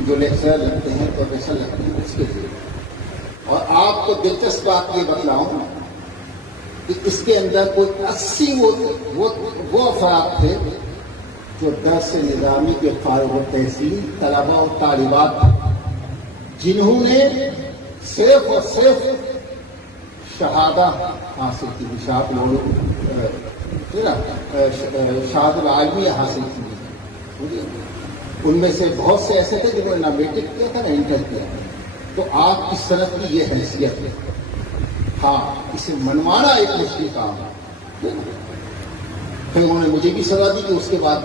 جو لیکچر لگتے ہیں پروفیسر لگتے ہیں اس کے لیے. اور آپ کو دلچسپ بات یہ بتلاؤں کہ اس کے اندر کوئی 80 وہ افراد تھے جو درس نظامی کے فارغ التحصیل طلباء اور طالبات جنہوں نے صرف اور صرف شہادہ حاصل کی، شہادت العالمیہ حاصل کی. ان میں سے بہت سے ایسے تھے جنہوں نے نہ میٹرک کیا تھا نہ انٹر کیا. تو آپ کی صنعت کی یہ حیثیت ہے. ہاں، اسے منوانا ایک مشکل کام ہے. پھر انہوں نے مجھے بھی سزا دی کہ اس کے بعد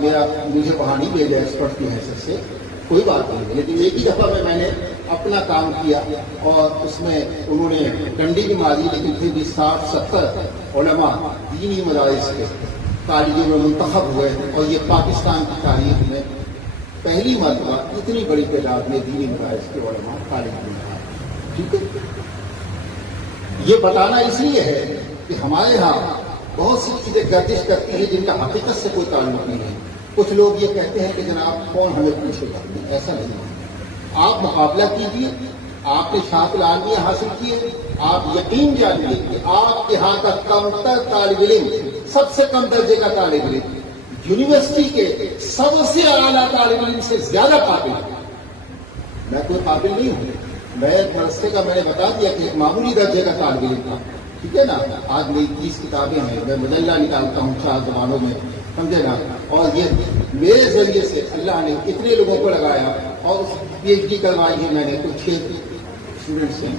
مجھے وہاں نہیں بھیجا ایکسپرٹ کی حیثیت سے، کوئی بات نہیں. لیکن ایک ہی دفعہ میں نے اپنا کام کیا اور اس میں انہوں نے ڈنڈی بھی ماری، لیکن پھر بھی 60-70 علماء دینی مدارس کے کالجوں میں منتخب ہوئے. اور یہ پاکستان کی تاریخ میں پہلی مرتبہ اتنی بڑی تعداد میں دینی مدارس کے علماء کالج میں آئے. ٹھیک ہے، یہ بتانا اس لیے ہے کہ ہمارے ہاں بہت سی چیزیں گردش کرتی ہیں جن کا حقیقت سے کوئی تعلق نہیں ہے. کچھ لوگ یہ کہتے ہیں کہ جناب کون ہمیں پوچھے گا. ایسا نہیں ہے. آپ مقابلہ کیجیے. آپ نے شہادت العالمیہ حاصل کیے، آپ یقین جانیے کہ آپ کے ہاں کا کمتر طالب علم، سب سے کم درجے کا طالب علم، یونیورسٹی کے سب سے اعلیٰ طالب علم سے زیادہ قابل ہے. میں کوئی قابل نہیں ہوں. میں مدرسے کا میں نے بتا دیا کہ ایک معمولی درجے کا طالب علم تھا. ٹھیک ہے نا. آج میری 30 کتابیں ہیں، میں مجلہ نکالتا ہوں 4 زبانوں میں، سمجھے نا. اور یہ میرے ذریعے سے اللہ نے اتنے لوگوں کو لگایا. اور پی ایچ ڈی کروائی ہے میں نے. کچھ 6 اسٹوڈنٹس ہیں،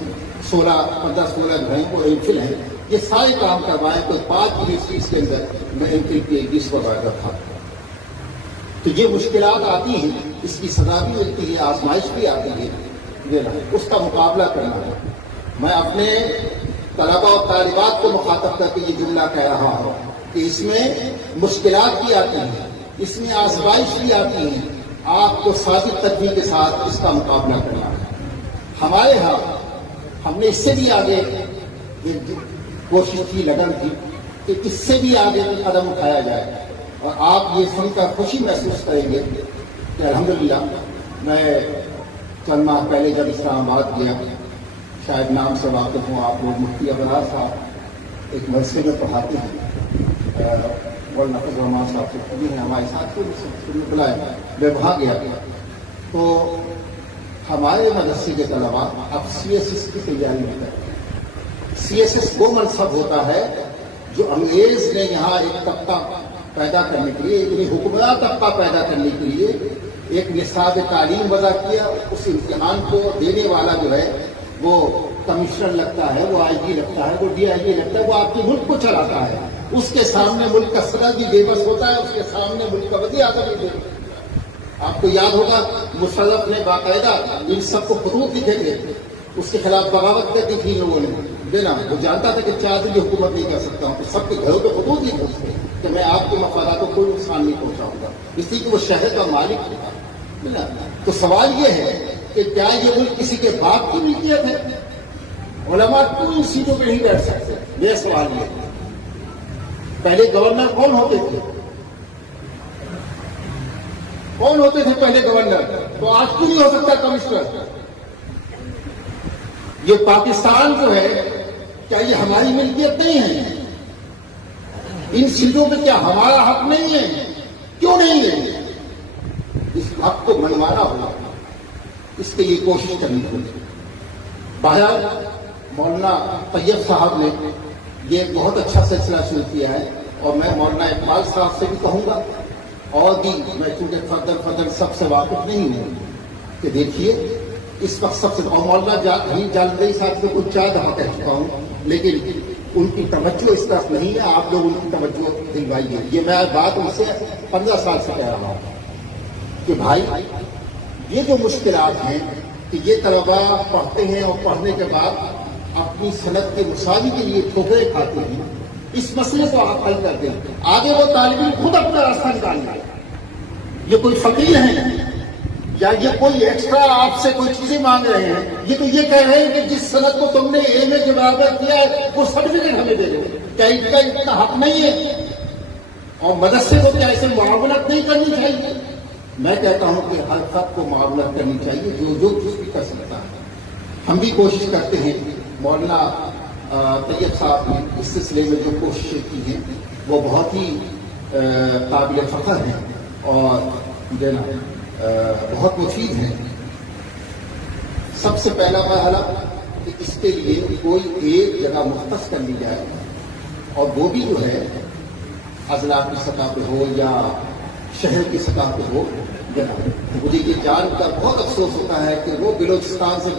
15-16 جو ہیں وہ ایم فل ہیں. یہ سارے کام کروائے. کوئی 5 یونیورسٹیز کے اندر میں M Phil P H D وغیرہ تھا. تو یہ مشکلات آتی ہیں، اس کی سزا بھی ملتی ہے، آزمائش بھی آتی ہے. اس کا مقابلہ کرنا ہے. میں اپنے طلباء اور طالبات کو مخاطب کر کے یہ جملہ کہہ رہا ہوں کہ اس میں مشکلات بھی آتی ہیں، اس میں آزمائش بھی آتی ہیں. آپ کو صادق تدبیر کے ساتھ اس کا مقابلہ کرنا ہے. ہمارے ہاں ہم نے اس سے بھی آگے کوشش کی، لگن کی کہ اس سے بھی آگے قدم اٹھایا جائے. اور آپ یہ سن کر خوشی محسوس کریں گے کہ الحمدللہ میں چند ماہ پہلے جب اسلام آباد گیا، شاید نام سے واقف ہوں آپ لوگ، مفتی ابرار صاحب ایک مدرسے میں پڑھاتے ہیں، مولانا فضل الرحمان صاحب سے بھی ہیں ہمارے ساتھ، بلائے میں وہاں گیا. تو ہمارے مدرسے کے طلباء اب CSS کی تیاری میں کرتے ہیں. CSS وہ منصب ہوتا ہے جو انگریز نے یہاں ایک طبقہ پیدا کرنے کے لیے، ایک حکمراں طبقہ پیدا کرنے کے لیے ایک نصاب تعلیم وضع کیا. اس امتحان کو دینے والا جو ہے وہ کمشنر لگتا ہے، وہ IG لگتا ہے، وہ DIG لگتا ہے، وہ آپ کے ملک کو چلاتا ہے. اس کے سامنے ملک کا صدر بھی بے بس ہوتا ہے، اس کے سامنے ملک کا وزیر اعظم بھی بے بس. آپ کو یاد ہوگا مشرف نے باقاعدہ ان سب کو خطوط لکھے تھے، اس کے خلاف بغاوت کرتی تھی لوگوں نے. دینا وہ جانتا تھا کہ 4 دن کی حکومت نہیں کر سکتا ہوں، تو سب کے گھروں پہ خطوط لکھے تھے کہ میں آپ کے مفادات کو کوئی نقصان نہیں پہنچاؤں گا، اس لیے کہ وہ شہر کا مالک تھا. تو سوال یہ ہے کہ کیا یہ ملک کسی کے باپ کی ملکیت ہے؟ علماء کیوں ان سیٹوں پہ نہیں بیٹھ سکتے؟ میرا سوال یہ ہے. پہلے گورنر کون ہوتے تھے؟ کون ہوتے تھے پہلے گورنر؟ تو آج کیوں نہیں ہو سکتا کمشنر؟ یہ پاکستان جو ہے کیا یہ ہماری ملکیت نہیں ہے؟ ان سیٹوں پہ کیا ہمارا حق نہیں ہے؟ کیوں نہیں ہے؟ اس حق کو منوانا ہوگا، اس کے لیے کوشش کرنی ہوگی. بہرحال مولانا طیب صاحب نے یہ بہت اچھا سلسلہ شروع کیا ہے، اور میں مولانا اقبال صاحب سے بھی کہوں گا، اور بھی میں چونکہ فردر سب سے واقف نہیں ہوں، کہ دیکھیے اس وقت سب سے، اور مولانا جالندری صاحب سے کچھ 4 دفعہ کہہ چکا ہوں، لیکن ان کی توجہ اس طرف نہیں ہے. آپ لوگ ان کی توجہ دلوائیے. یہ میں بات ان سے 15 سال سے کہہ رہا ہوں کہ بھائی یہ جو مشکلات ہیں کہ یہ طلباء پڑھتے ہیں اور پڑھنے کے بعد اپنی صنعت کے مساوی کے لیے ٹھوکریں کھاتے ہیں، اس مسئلے کو آپ حل کر دیں. آگے وہ طالب علم خود اپنا راستہ نکالنا ہے. یہ کوئی فقیر ہیں یا یہ کوئی ایکسٹرا آپ سے کوئی چیزیں مانگ رہے ہیں؟ یہ تو یہ کہہ رہے ہیں کہ جس صنعت کو تم نے ایم اے کے برابر کیا ہے وہ سرٹیفکیٹ ہمیں دے دو. کیا ان کا اتنا حق نہیں ہے؟ اور مدرسے کو کیا ایسے معاونت نہیں کرنی چاہیے؟ میں کہتا ہوں کہ ہر فرد کو معاونت کرنی چاہیے جو کچھ بھی کر سکتا ہے. ہم بھی کوشش کرتے ہیں. مولانا طیب صاحب نے اس سلسلے میں جو کوششیں کی ہیں وہ بہت ہی قابل فخر ہیں اور جو ہے نا بہت مفید ہیں. سب سے پہلا مرحلہ کہ اس کے لیے کوئی ایک جگہ مختص کر لی جائے اور وہ بھی جو ہے اضلاع کی سطح پہ ہو یا شہر کی سطح پہ ہو. مجھے یہ جان کر بہت افسوس ہوتا ہے کہ وہ بلوچستان سے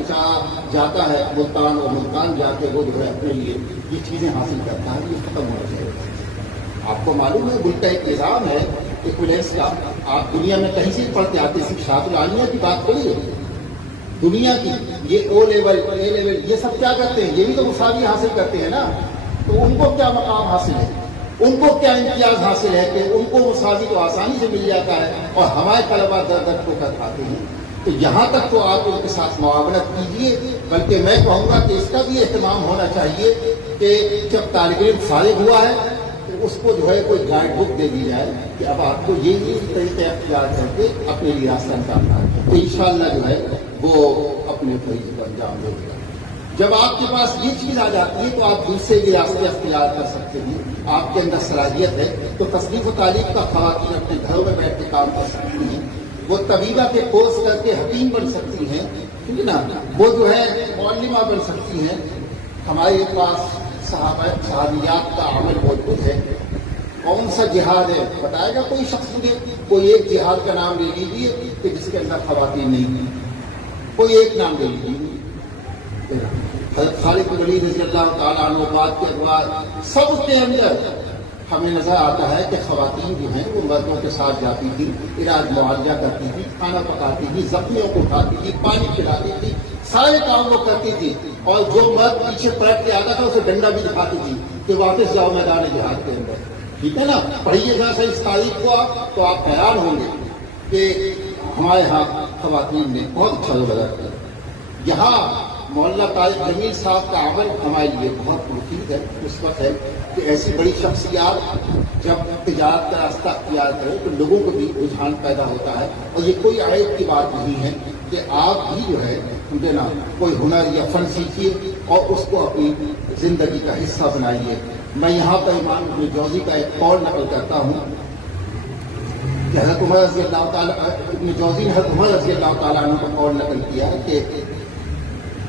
جاتا ہے ملتان اور ملتان جا کے وہ جو ہے اپنے لیے یہ چیزیں حاصل کرتا ہے. یہ ختم ہونا چاہیے. آپ کو معلوم ہے ملک کا ایک نظام ہے ایکولینس کا. آپ دنیا میں کہیں سے پڑھتے آتے صرف شاعت العالیہ کی بات کریے دنیا کی. یہ او لیول اے لیول یہ سب کیا کرتے ہیں؟ یہ بھی تو مساوی حاصل کرتے ہیں نا. تو ان کو کیا مقام حاصل ہے؟ ان کو کیا امتیاز حاصل ہے کہ ان کو مساوی تو آسانی سے مل جاتا ہے اور ہمارے طلبا در در کو کر پاتے ہیں. تو یہاں تک تو آپ ان کے ساتھ معاونت کیجیے. بلکہ میں کہوں گا کہ اس کا بھی اہتمام ہونا چاہیے کہ جب طالب علم فارغ ہوا ہے تو اس کو جو ہے کوئی گائیڈ بک دے دی جائے کہ اب آپ کو یہ طریقے اختیار کر کے اپنے لیے راستہ نکالنا ہے. تو انشاءاللہ جو ہے وہ اپنے فریضے کو انجام دے گا. جب آپ کے پاس یہ چیز آ جاتی ہے تو آپ دوسرے بھی راستے اختیار کر سکتے ہیں. آپ کے اندر صلاحیت ہے تو تصنیف و تعلیم کا خواتین اپنے گھروں میں بیٹھ کے کام کر سکتی ہیں. وہ طبیبہ کے کورس کر کے حکیم بن سکتی ہیں. ٹھیک ہے نا. وہ جو ہے معلمہ بن سکتی ہیں. ہمارے پاس صحابیات کا عمل موجود ہے. کون سا جہاد ہے بتائے گا کوئی شخص مجھے؟ کوئی ایک جہاد کا نام لے لیجیے کہ جس کے اندر خواتین نہیں ہیں. کوئی ایک نام لے لیجیے. حضرت خالد بن ولید رضی اللہ تعالیٰ عنہ بات کے بعد سب کے اندر ہمیں نظر آتا ہے کہ خواتین جو ہیں وہ مردوں کے ساتھ جاتی تھی, علاج معالجہ کرتی تھی, کھانا پکاتی تھی, زخمیوں کو اٹھاتی تھی, پانی پلاتی تھی, سارے کام وہ کرتی تھی. اور جو مرد پیچھے پلٹ کے آتا تھا اسے ڈنڈا بھی دکھاتی تھی کہ واپس جاؤ میدان جہاد کے اندر. ٹھیک ہے نا. پڑھیے گا صحیح اس تاریخ کو آپ تو آپ حیران ہوں گے کہ ہمارے ہاں خواتین نے بہت اچھا رول ادا کیا. یہاں مولانا طارق جمیل صاحب کا عمل ہمارے لیے بہت مفید ہے. اس وقت ہے کہ ایسی بڑی شخصیات جب تجارت کا راستہ اختیار کریں تو لوگوں کو بھی رجحان پیدا ہوتا ہے. اور یہ کوئی عیب کی بات نہیں ہے کہ آپ بھی جو ہے نا کوئی ہنر یا فن سیکھیے اور اس کو اپنی زندگی کا حصہ بنائیے. میں یہاں پر امام ابن جوزی کا ایک قول نقل کرتا ہوں کہ حضرت عمر رضی اللہ تعالیٰ ابن جوزی نے حضرت عمر رضی اللہ تعالیٰ عنہ کا قول نقل کیا ہے کہ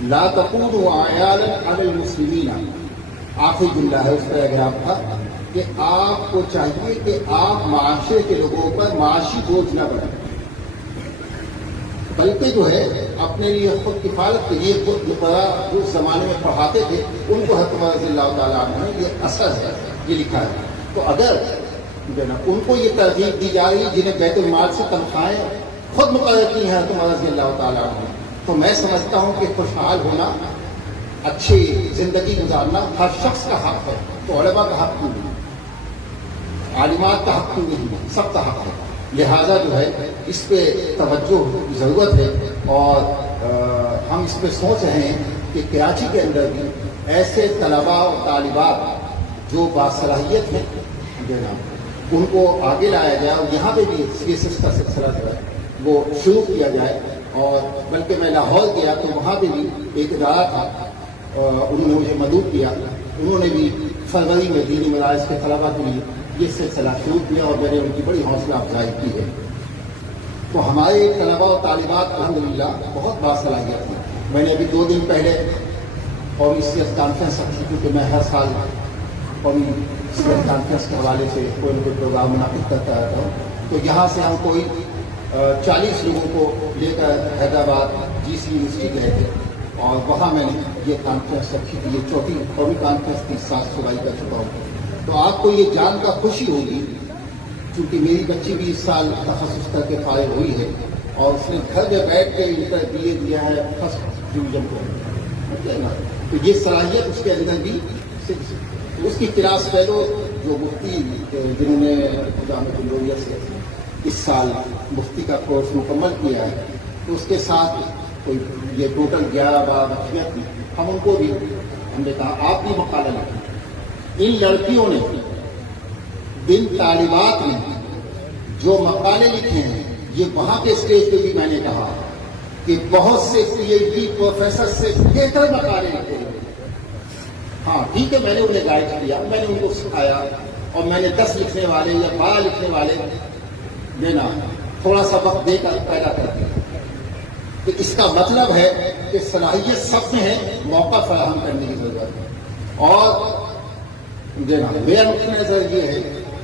لا تكونوا عيالا على المسلمين. آخری جملہ ہے اس پیراگراف کا کہ آپ کو چاہیے کہ آپ معاشرے کے لوگوں پر معاشی بوجھ نہ بنائیں بلکہ جو ہے اپنے لیے خود کفالت کے لیے خود جو اس زمانے میں پڑھاتے تھے ان کو حضرت رضی اللہ تعالیٰ عنہ نے یہ اثر ہے یہ لکھا ہے. تو اگر ان کو یہ ترغیب دی جا رہی ہے جنہیں بیت المال سے تنخواہیں خود مقرر کی ہیں حضرت رضی اللہ تعالیٰ عنہ, تو میں سمجھتا ہوں کہ خوشحال ہونا, اچھی زندگی گزارنا ہر شخص کا حق ہے. تو علماء کا حق کیوں نہیں, عالمات کا حق کیوں نہیں, سب کا حق ہے. لہذا جو ہے اس پہ توجہ کی ضرورت ہے. اور ہم اس پہ سوچ رہے ہیں کہ کراچی کے اندر بھی ایسے طلباء اور طالبات جو باصلاحیت ہیں ان کو آگے لایا جائے اور یہاں پہ بھی CSS کا سلسلہ جو ہے وہ شروع کیا جائے. اور بلکہ میں لاہور گیا تو وہاں پہ بھی ایک ادارہ تھا, انہوں نے مجھے مدعو کیا. انہوں نے بھی فروری میں دینی مدارس کے طلباء کے لیے یہ سلسلہ شروع کیا اور میں نے ان کی بڑی حوصلہ افزائی کی ہے. تو ہمارے طلباء و طالبات الحمدللہ بہت باصلاحیت ہیں. میں نے ابھی 2 دن پہلے قومی CSS کانفرنس رکھی تھی کہ میں ہر سال قومی CSS کانفرنس کے حوالے سے کوئی نہ کوئی پروگرام منعقد کرتا رہتا ہوں. تو یہاں سے ہم کوئی 40 لوگوں کو لے کر حیدرآباد GC یونیورسٹی گئے تھے اور وہاں میں نے یہ کانفرنس رکھی تھی. یہ 4تھی قومی کانفرنس کی 7 صوبائی کر چکا ہوں. تو آپ کو یہ جان کر خوشی ہوگی کیونکہ میری بچی بھی اس سال تخصص کر کے فارغ ہوئی ہے اور اس نے گھر میں بیٹھ کے انٹر BA دیا ہے فرسٹ ڈویژن کو. تو یہ صلاحیت اس کے اندر بھی اس کی کلاس فیلو جو مفتی جنہوں نے جامعہ النوریہ سے اس سال مفتی کا کورس مکمل کیا ہے تو اس کے ساتھ کوئی یہ ٹوٹل 11 بچیاں تھیں. ہم ان کو بھی ہم نے کہا آپ بھی مقالہ لکھیں. ان لڑکیوں نے ان طالبات نے جو مقالے لکھے ہیں یہ وہاں کے اسٹیج پہ بھی میں نے کہا کہ بہت سے PhD پروفیسر سے بہتر مقالے لکھے ہوئے. ہاں ٹھیک ہے، میں نے انہیں گائیڈ کیا، میں نے ان کو سکھایا، اور میں نے 10 لکھنے والے یا 12 لکھنے والے دینا تھوڑا سا وقت دے کر پیدا کر دیا. تو اس کا مطلب ہے کہ صلاحیت سب میں ہے، موقع فراہم کرنے کی ضرورت ہے. اور دینا میرا نقطۂ نظر یہ ہے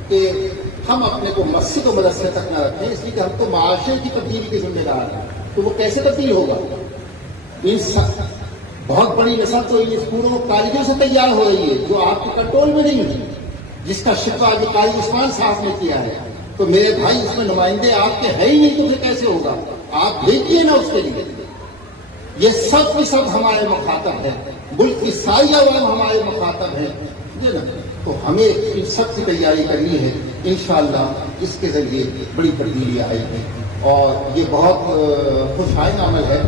کہ ہم اپنے کو مسجد و مدرسے تک نہ رکھیں، اس لیے کہ ہم تو معاشرے کی تبدیلی کے ذمہ دار ہیں. تو وہ کیسے تبدیل ہوگا؟ بہت بڑی نسل تو ان اسکولوں کالجوں سے تیار ہو رہی ہے جو آپ کے کنٹرول میں نہیں ہے، جس کا شکوہ آج قاری عثمان صاحب نے کیا ہے. تو میرے بھائی اس میں نمائندے آپ کے ہے ہی نہیں، تو پھر کیسے ہوگا؟ آپ بھیجیے نا اس کے لیے. یہ سب کے سب ہمارے مخاطب ہیں، ملک کی ساری عوام ہمارے مخاطب ہیں. تو ہمیں ان سب کی تیاری کرنی ہے. انشاءاللہ اس کے ذریعے بڑی تبدیلی آئے گی. اور یہ بہت خوشائن عمل ہے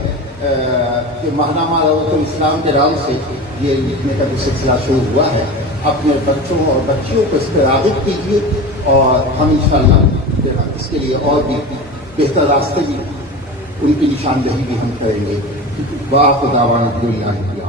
کہ ماہنامہ روضۃ الاسلام کے نام سے یہ لکھنے کا جو سلسلہ شروع ہوا ہے. اپنے بچوں اور بچیوں کو اس پہ راغب کیجیے، اور ہم انشاءاللہ اس کے لیے اور بھی بہتر راستے بھی، ان کی نشاندہی بھی ہم کریں گے. وآخر دعوانا الحمدللہ.